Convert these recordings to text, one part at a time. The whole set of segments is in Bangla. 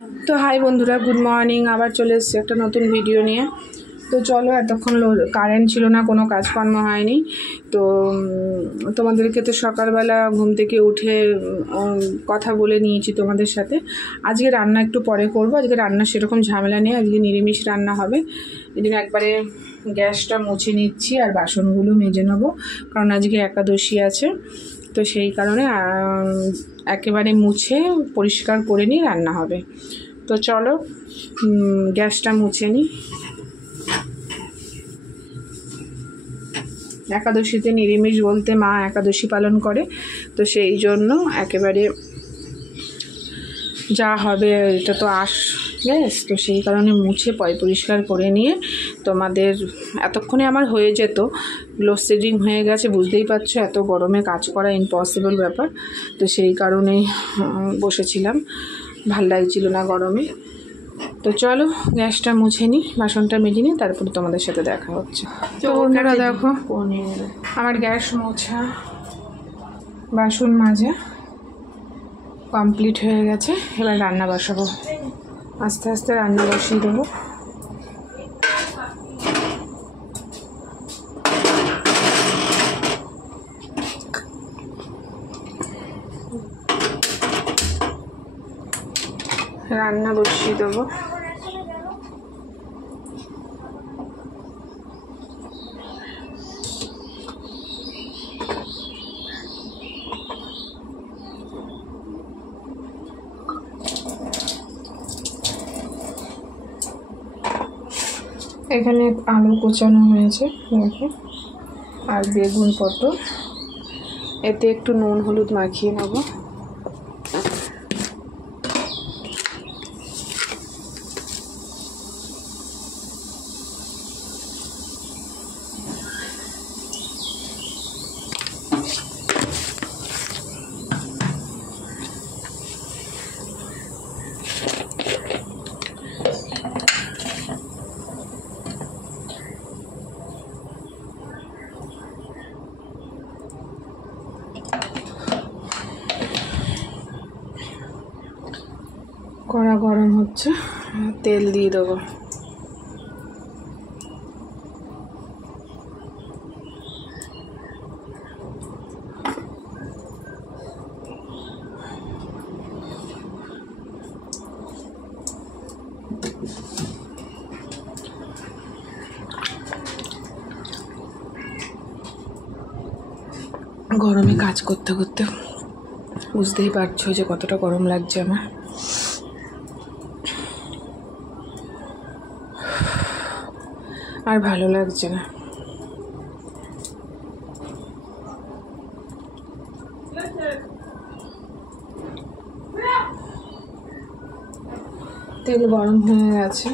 তো হাই বন্ধুরা, গুড মর্নিং। আবার চলে এসেছি একটা নতুন ভিডিও নিয়ে। তো চলো, এতক্ষণ কারেন্ট ছিল না, কোনো কাজকর্ম হয়নি। তো তোমাদেরকে তো সকালবেলা ঘুম থেকে উঠে কথা বলে নিয়েছি তোমাদের সাথে। আজকে রান্না একটু পরে করব। আজকে রান্না সেরকম ঝামেলা নেই, আজকে নিরামিষ রান্না হবে। এই জন্য একবারে গ্যাসটা মুছে নিচ্ছি আর বাসনগুলো মেজে নেবো, কারণ আজকে একাদশী আছে। তো সেই কারণে একেবারে মুছে পরিষ্কার করে নিয়ে রান্না হবে। তো চলো গ্যাসটা মুছে নিই। একাদশীতে নিরামিষ বলতে মা একাদশী পালন করে, তো সেই জন্য একেবারে যা হবে এটা তো গ্যাস, তো সেই কারণে মুছে পরিষ্কার করে নিয়ে তোমাদের এতক্ষণে আমার হয়ে যেত। লোডশেডিং হয়ে গেছে, বুঝতেই পারছো, এত গরমে কাজ করা ইম্পসিবল ব্যাপার। তো সেই কারণেই বসেছিলাম, ভাল লাগছিল না গরমে। তো চলো গ্যাসটা মুছে নিই, বাসনটা মেজে নিই, তারপরে তোমাদের সাথে দেখা হচ্ছে। তো বন্ধুরা দেখো, আমার গ্যাস মোছা বাসন মাজা কমপ্লিট হয়ে গেছে। এবার রান্না বসাবো, আস্তে আস্তে রান্না বসিয়ে দেবো। রান্না বসিয়ে দেবো। এখানে আলু কোচানো হয়েছে দেখো, আর বেগুন পটল, এতে একটু নুন হলুদ মাখিয়ে নেব। কড়া গরম হচ্ছে, তেল দিয়ে দেবো। গরমে কাজ করতে করতে বুঝতেই পারছো যে কতটা গরম লাগছে আমার। আর ভালো লাগছে না। তেল গরম হয়ে গেছে,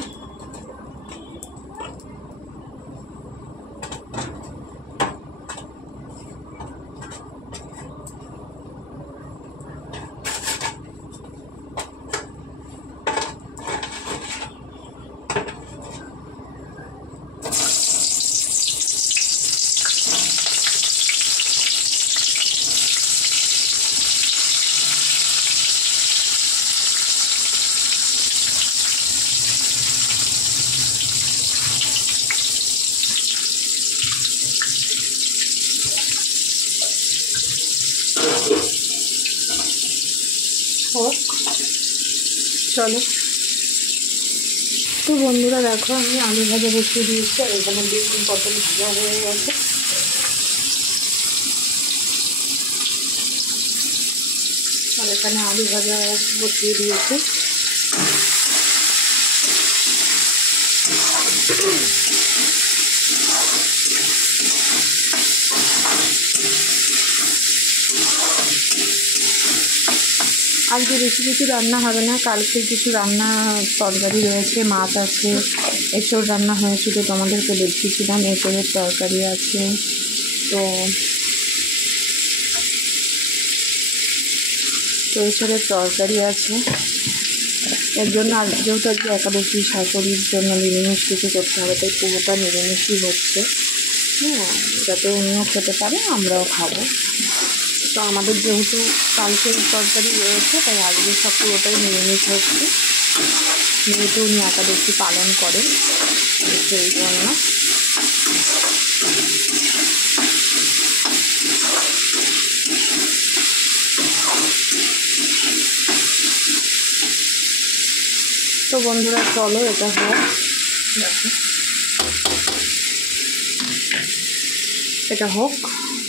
হোক, চলো। তো বন্ধুরা দেখো, আমি আলু ভাজা বসিয়ে দিয়েছি, আর এখানে বেগুন পটল ভাজা হয়ে গেছে। আর এখানে আলু ভাজা বসিয়ে দিয়েছি। আজকে বেশি কিছু রান্না হবে না, কালকে কিছু রান্না তরকারি রয়েছে, মাছ আছে, এঁচোড় রান্না হয়েছিল, তোমাদেরকে দেখিয়েছিলাম, এঁচোড়ের তরকারি আছে। তো এঁচোড়ের তরকারি আছে। এর জন্য আর যেহেতু আজকে একাদশী, শাশুড়ির জন্য নিরামিষ কিছু করতে হবে, তাই পুরোটা নিরামিষই হচ্ছে। হ্যাঁ, যাতে উনিও খেতে পারে, আমরাও খাবো। তো আমাদের যেহেতু কালকের তরকারি রয়েছে, তাই আজকে সব পুরোটাই নিরামিষ হচ্ছে। যেহেতু উনি একাদশী পালন করেন, সেই জন্য। তো বন্ধুরা চলো এটা হোক, দেখো এটা হোক,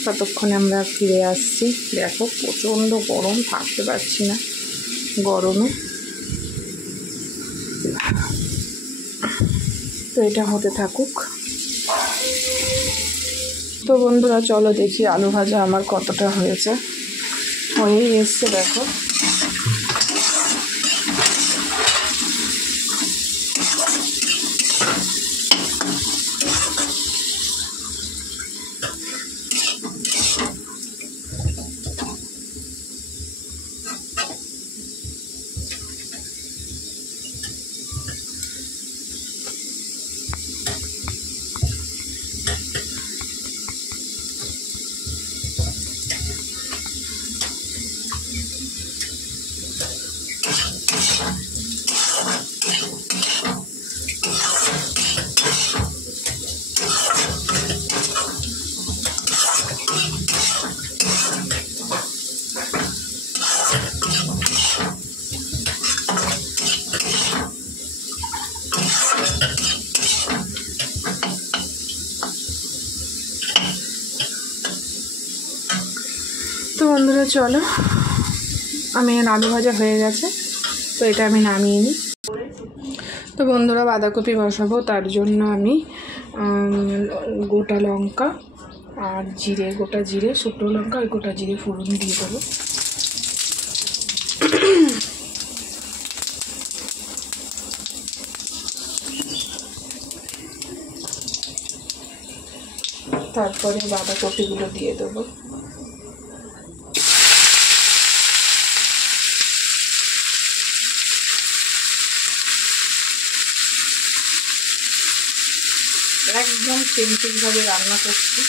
ততক্ষণে আমরা ফিরে আসছি। দেখো প্রচণ্ড গরম, থাকতে পারছি না গরমে। তো এটা হতে থাকুক। তো বন্ধুরা চলো দেখি আলু ভাজা আমার কতটা হয়েছে। হয়েই এসছে দেখো। তো বন্ধুরা চলো, আমি আলু ভাজা হয়ে গেছে, তো এটা আমি নামিয়ে নিই। তো বন্ধুরা বাঁধাকপি বসাবো, তার জন্য আমি গোটা লঙ্কা আর জিরে, গোটা জিরে, শুকনো লঙ্কা আর গোটা জিরে ফোড়ন দিয়ে দেবো। তারপরে বাঁধাকপিগুলো দিয়ে দেবো। একদম সিম্পলভাবে রান্না করছি।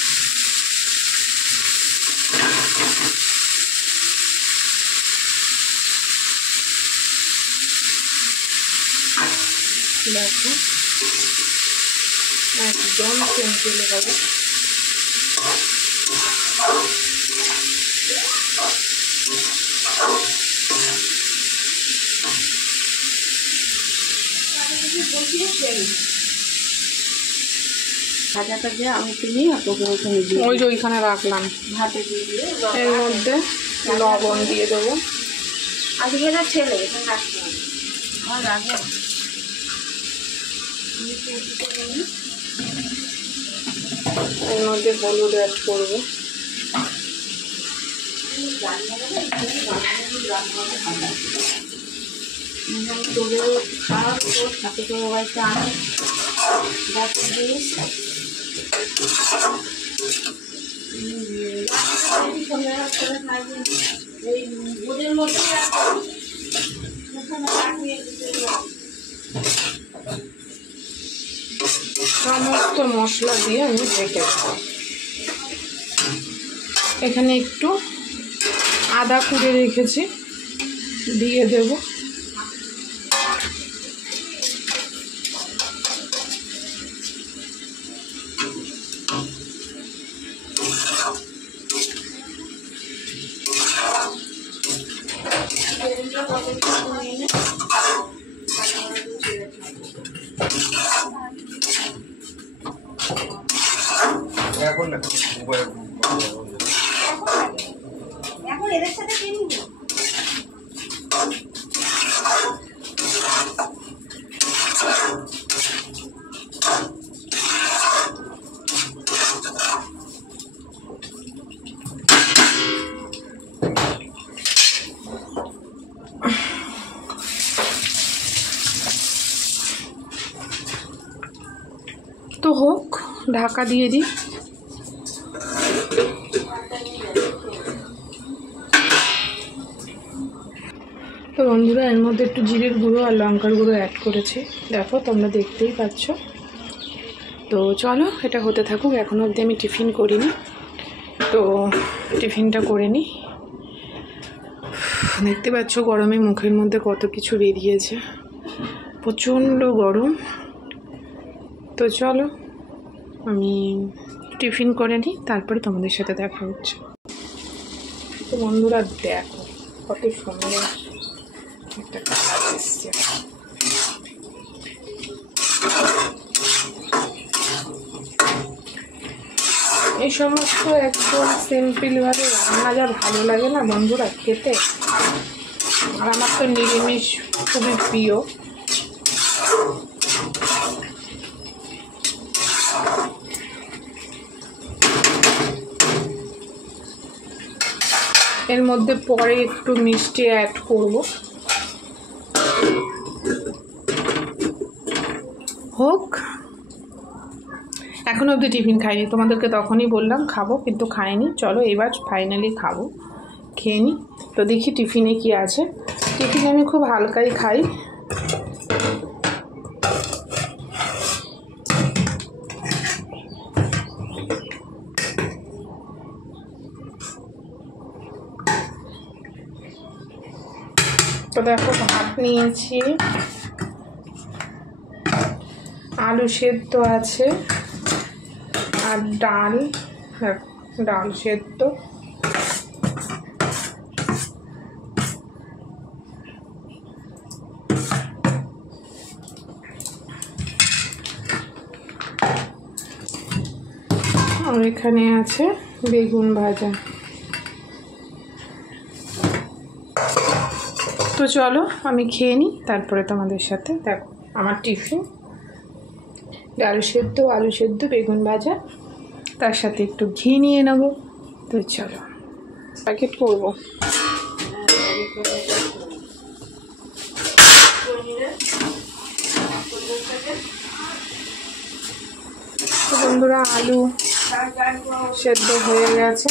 দেখো একদম সিম্পলভাবে। ভাজাটা যে আমি কিনি ওই যে ওইখানে রাখলাম, ভাতে দিয়ে দিয়ে এর মধ্যে লবণ দিয়ে দেবো। আজকে না ছেলে আমার আগে এর মধ্যে হলুদ অ্যাড করবো। সমস্ত মশলা দিয়ে আমি রেখে দেবো। এখানে একটু আদা কুড়ে রেখেছি, দিয়ে দেব। এখন এদের সাথে কিনব। তো হোক, ঢাকা দিয়ে দিই। তো বন্ধুরা এর মধ্যে একটু জিরের গুঁড়ো আর লঙ্কার গুঁড়ো অ্যাড করেছি, দেখো তোমরা দেখতেই পাচ্ছ। তো চলো এটা হতে থাকুক। এখন অবধি আমি টিফিন করিনি, তো টিফিনটা করে নিই। দেখতে পাচ্ছ গরমে মুখের মধ্যে কত কিছু বেরিয়েছে। প্রচণ্ড গরম। তো চলো আমি টিফিন করে নিই, তারপরে তোমাদের সাথে দেখা হচ্ছে। তো বন্ধুরা দেখো কত সুন্দর একটা কালার এসছে। এই সমস্ত একদম সিম্পলভাবে রান্না যা ভালো লাগে না বন্ধুরা খেতে। আর আমার তো নিরামিষ খুবই প্রিয়। এর মধ্যে পরে একটু মিষ্টি অ্যাড করব। হোক, এখনো অবধি টিফিন খাইনি, তোমাদেরকে তখনই বললাম খাবো কিন্তু খাইনি। চলো এবার ফাইনালি খাবো, খেয়ে নিই। তো দেখি টিফিনে কি আছে। টিফিনে আমি খুব হালকাই খাই। তো দেখো ভাত নিয়েছি, আলু সেদ্ধ আছে আর ডাল, ডাল সেদ্ধ। আর এখানে আছে বেগুন ভাজা। তো চলো আমি খেয়ে নিই, তারপরে তোমাদের সাথে দেখো। আমার টিফিন ডাল সেদ্ধ, আলু সেদ্ধ, বেগুন ভাজা, তার সাথে একটু ঘি নিয়ে নেব। তো চলো প্যাকেট করবো। তো বন্ধুরা আলু সেদ্ধ হয়ে গেছে।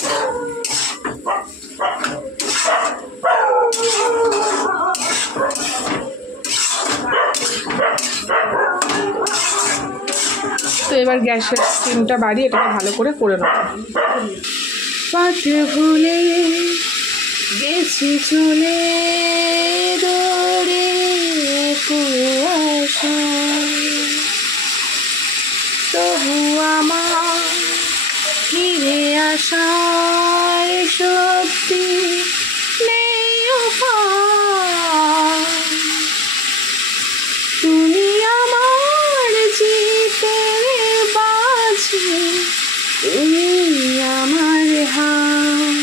তো এবার গ্যাসের স্টিমটা বাড়িয়ে এটাকে ভালো করে নেব। পাট ভুলে গেছি চলে দৌড়ে কুয়াশা, তবু আমার ফিরে আসার সত্যি নেই উপায়। তুমি আমার জিতের বাজি, তুমি আমার হার।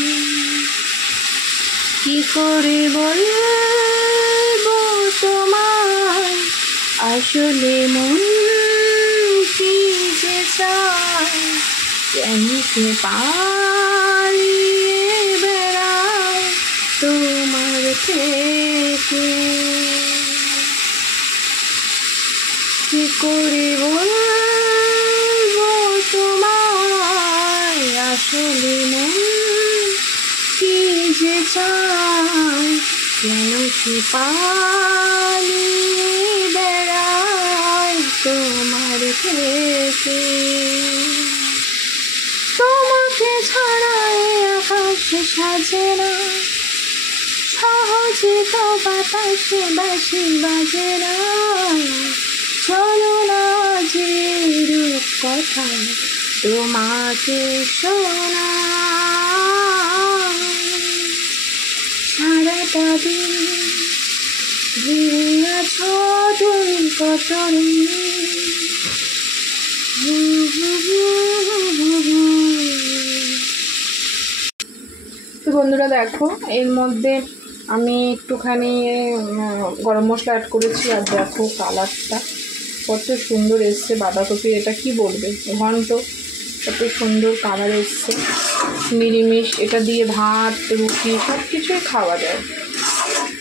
কি করে বলবো তোমায় আসলে মন কি যে চায়, কেন সে পালিয়ে বেড়ায় তোমার থেকে। কি করে বলবো তোমায় আসলে মন কি যে চায়, কেন সে পালিয়ে বেড়ায় তোমার থেকে। তোমাকে ছাড়া আকাশ সাজে না, সহজে তো বাতাসে বাঁশি বাজে না। চলো না যে রূপ কথা তোমাকে শোনা, সারাটা দিন ঘিরে আছো তুমি কত। তো বন্ধুরা দেখো এর মধ্যে আমি একটুখানি গরম মশলা অ্যাড করেছি। আর দেখো কালারটা কত সুন্দর এসছে বাঁধাকপি। এটা কি বলবে, ঘন্ট, কত সুন্দর কালার এসছে। নিরামিষ এটা দিয়ে ভাত রুটি সব কিছুই খাওয়া যায়।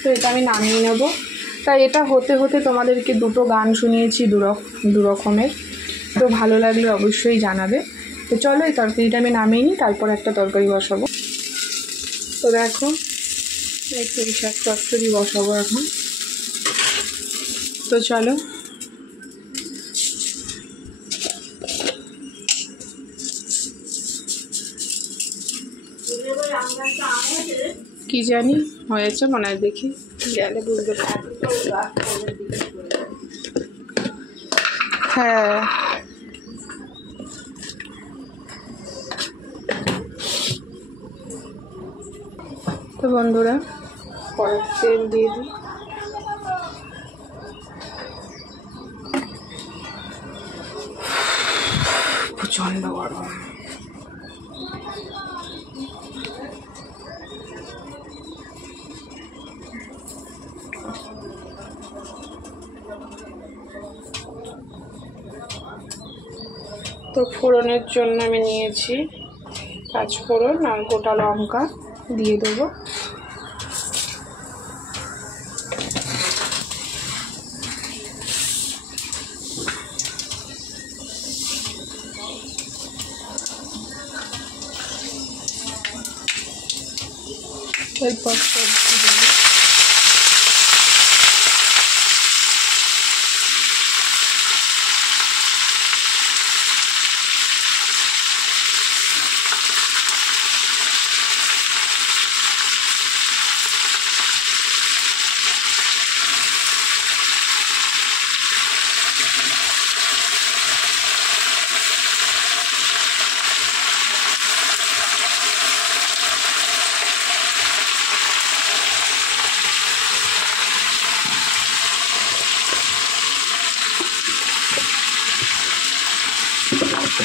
তো এটা আমি নামিয়ে নেব। তাই এটা হতে হতে তোমাদেরকে দুটো গান শুনিয়েছি দু রকমের। তো ভালো লাগলে অবশ্যই জানাবে। তো চলো এই তরকারিটা আমি নামিয়ে নিই, তারপর একটা তরকারি বসাবো। তো দেখো একটু শাক চচ্চড়ি বসাবো এখন। তো চলো কি জানি হয়েছে মনে হয়, দেখি গেলে বুঝতে পারবো। হ্যাঁ তো বন্ধুরা পরে তেল দিয়ে দিই। প্রচণ্ড গরম। তো ফোড়নের জন্য আমি নিয়েছি 5 ফোড়ন আর গোটা লঙ্কা দিয়ে দেবো। এরপর সবজি দেবো।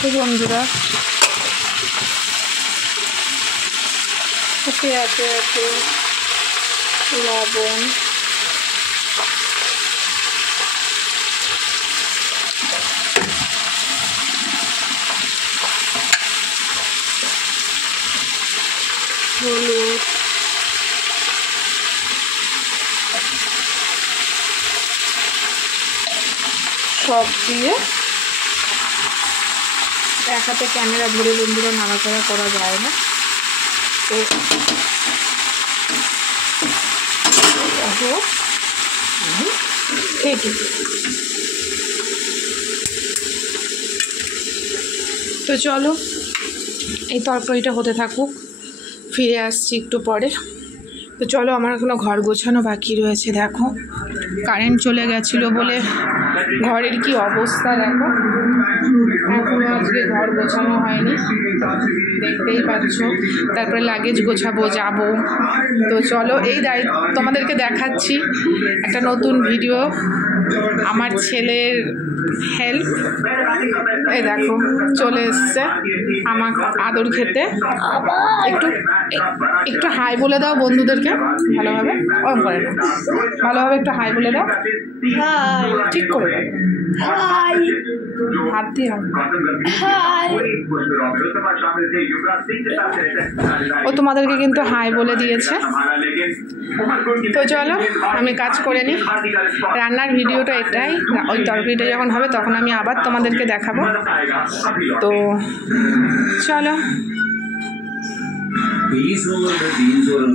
তো বন্ধুরা এতে আছে লবণ, হলুদ, সব দিয়ে এক হাতে ক্যামেরা ধরে বন্ধুরা নাড়াচাড়া করা যায় না, তো ঢেকে। তো চলো এই তরকারিটা হতে থাকুক, ফিরে আসছি একটু পরে। তো চলো আমার এখনো ঘর গোছানো বাকি রয়েছে। দেখো কারেন্ট চলে গেছিলো বলে ঘরের কি অবস্থা দেখো, এখনো আজকে ঘর গোছানো হয়নি, দেখতেই পাচ্ছ। তারপরে লাগেজ গোছাবো, যাব। তো চলো এই তোমাদেরকে দেখাচ্ছি একটা নতুন ভিডিও, আমার ছেলের হেল্প। এই দেখো চলে এসছে আমার আদর খেতে। একটু একটু হাই বলে দাও বন্ধুদেরকে ভালোভাবে, অন করে না, ভালোভাবে একটু হাই বলে দাও। হাই, ঠিক করে দাও, হাই, হাত দিয়ে হাই। ও তোমাদেরকে কিন্তু হাই বলে দিয়েছে। তো চলো আমি কাজ করে নিই। রান্নার ভিডিওটা এটাই, ওই তরকারিটা যখন হবে তখন আমি আবার তোমাদেরকে দেখাবো। তো চলো। These were the things were